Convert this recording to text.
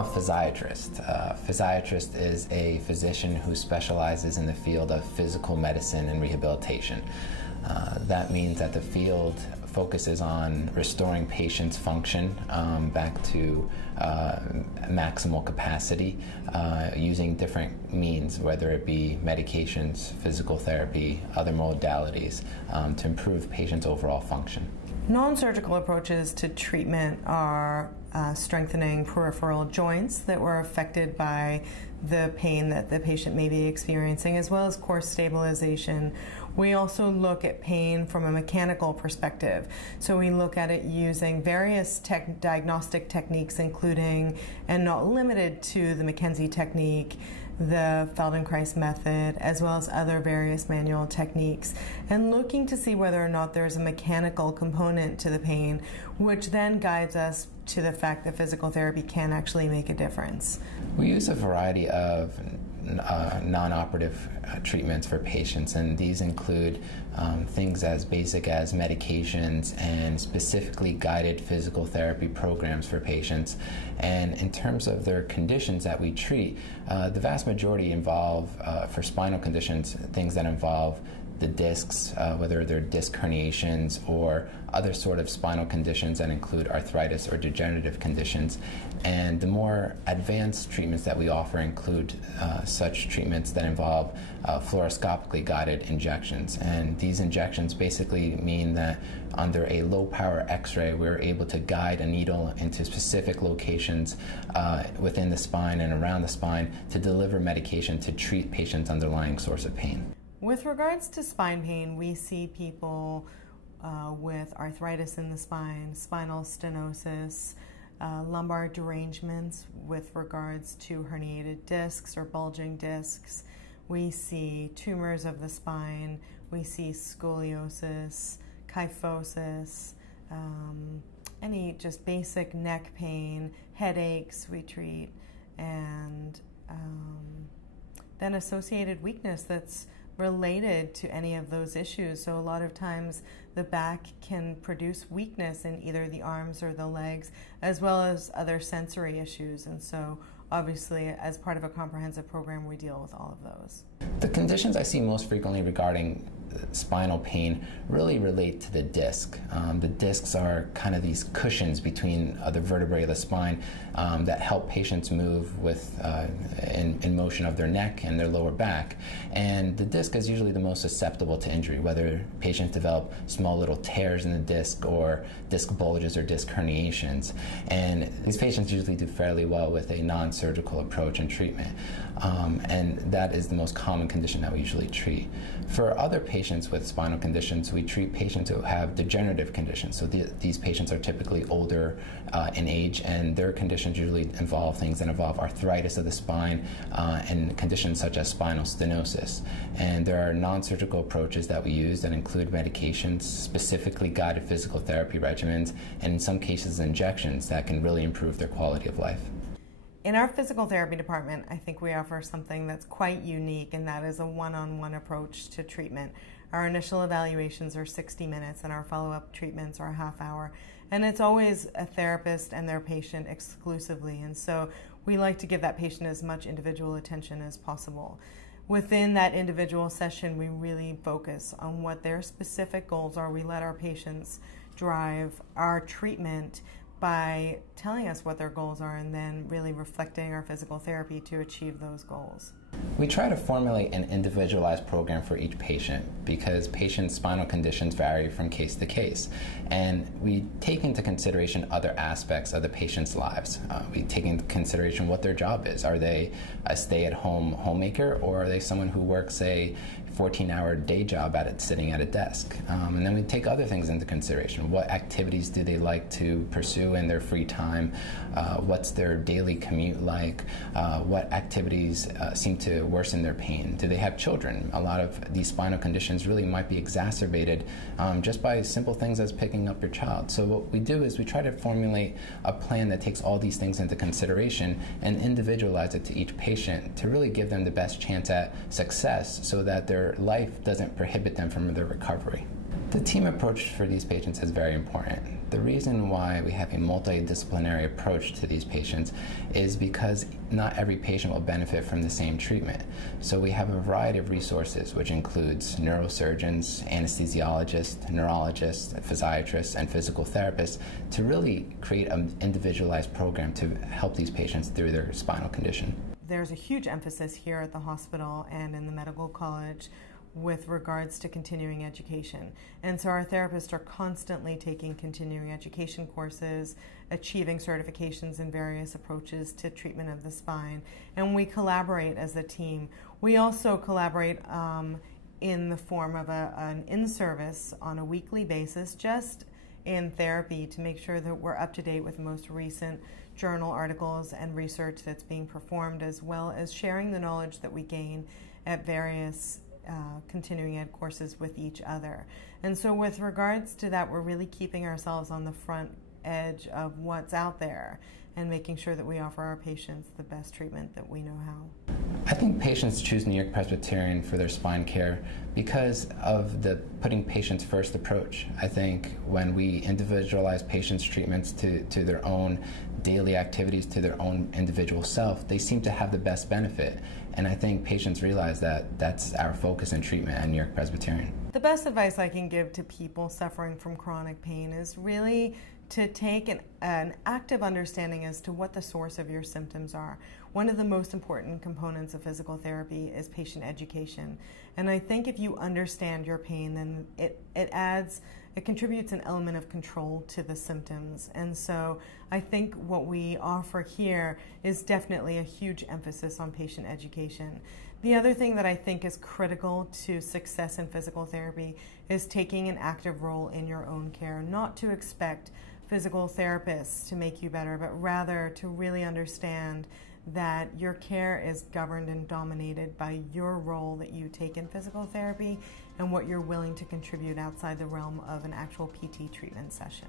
a physiatrist. A physiatrist is a physician who specializes in the field of physical medicine and rehabilitation. That means that the field focuses on restoring patients' function back to maximal capacity using different means, whether it be medications, physical therapy, other modalities, to improve patients' overall function. Non-surgical approaches to treatment are strengthening peripheral joints that were affected by the pain that the patient may be experiencing, as well as core stabilization. We also look at pain from a mechanical perspective. So we look at it using various diagnostic techniques, including and not limited to the McKenzie technique, the Feldenkrais method, as well as other various manual techniques, and looking to see whether or not there's a mechanical component to the pain, which then guides us to the fact that physical therapy can actually make a difference. We use a variety of non-operative treatments for patients, and these include things as basic as medications and specifically guided physical therapy programs for patients. And in terms of their conditions that we treat, the vast majority involve, for spinal conditions, things that involve the discs, whether they're disc herniations or other sort of spinal conditions that include arthritis or degenerative conditions. And the more advanced treatments that we offer include such treatments that involve fluoroscopically guided injections. And these injections basically mean that under a low power x-ray, we're able to guide a needle into specific locations within the spine and around the spine to deliver medication to treat patients' underlying source of pain. With regards to spine pain, we see people with arthritis in the spine, spinal stenosis, lumbar derangements with regards to herniated discs or bulging discs. We see tumors of the spine. We see scoliosis, kyphosis, any just basic neck pain, headaches we treat, and then associated weakness that's related to any of those issues. So a lot of times the back can produce weakness in either the arms or the legs, as well as other sensory issues. And so obviously, as part of a comprehensive program, we deal with all of those. The conditions I see most frequently regarding spinal pain really relate to the disc. The discs are kind of these cushions between the vertebrae of the spine that help patients move with in motion of their neck and their lower back. And the disc is usually the most susceptible to injury, whether patients develop small little tears in the disc or disc bulges or disc herniations. And these patients usually do fairly well with a non-surgical approach and treatment. And that is the most common condition that we usually treat. For other patients with spinal conditions, we treat patients who have degenerative conditions. So these patients are typically older in age, and their conditions usually involve things that involve arthritis of the spine and conditions such as spinal stenosis. And there are non-surgical approaches that we use that include medications, specifically guided physical therapy regimens, and in some cases injections that can really improve their quality of life. In our physical therapy department, I think we offer something that's quite unique, and that is a one-on-one approach to treatment. Our initial evaluations are 60 minutes, and our follow-up treatments are a half hour. And it's always a therapist and their patient exclusively, and so we like to give that patient as much individual attention as possible. Within that individual session, we really focus on what their specific goals are. We let our patients drive our treatment by telling us what their goals are and then really reflecting our physical therapy to achieve those goals. We try to formulate an individualized program for each patient because patients' spinal conditions vary from case to case. And we take into consideration other aspects of the patient's lives. We take into consideration what their job is. Are they a stay-at-home homemaker, or are they someone who works a 14-hour day job sitting at a desk? And then we take other things into consideration. What activities do they like to pursue in their free time? What's their daily commute like? What activities seem to worsen their pain? Do they have children? A lot of these spinal conditions really might be exacerbated just by simple things as picking up your child. So what we do is we try to formulate a plan that takes all these things into consideration and individualize it to each patient to really give them the best chance at success so that their life doesn't prohibit them from their recovery. The team approach for these patients is very important. The reason why we have a multidisciplinary approach to these patients is because not every patient will benefit from the same treatment. So we have a variety of resources, which includes neurosurgeons, anesthesiologists, neurologists, physiatrists, and physical therapists, to really create an individualized program to help these patients through their spinal condition. There's a huge emphasis here at the hospital and in the medical college with regards to continuing education. And so our therapists are constantly taking continuing education courses, achieving certifications in various approaches to treatment of the spine, and we collaborate as a team. We also collaborate in the form of an in-service on a weekly basis, just in therapy, to make sure that we're up to date with the most recent journal articles and research that's being performed, as well as sharing the knowledge that we gain at various continuing ed courses with each other. And so with regards to that, we're really keeping ourselves on the front edge of what's out there and making sure that we offer our patients the best treatment that we know how. I think patients choose New York Presbyterian for their spine care because of the putting patients first approach. I think when we individualize patients' treatments to their own daily activities, to their own individual self, they seem to have the best benefit. And I think patients realize that that's our focus in treatment at New York Presbyterian. The best advice I can give to people suffering from chronic pain is really to take an active understanding as to what the source of your symptoms are. One of the most important components of physical therapy is patient education. And I think if you understand your pain, then it contributes an element of control to the symptoms. And so I think what we offer here is definitely a huge emphasis on patient education. The other thing that I think is critical to success in physical therapy is taking an active role in your own care, not to expect physical therapists to make you better, but rather to really understand that your care is governed and dominated by your role that you take in physical therapy and what you're willing to contribute outside the realm of an actual PT treatment session.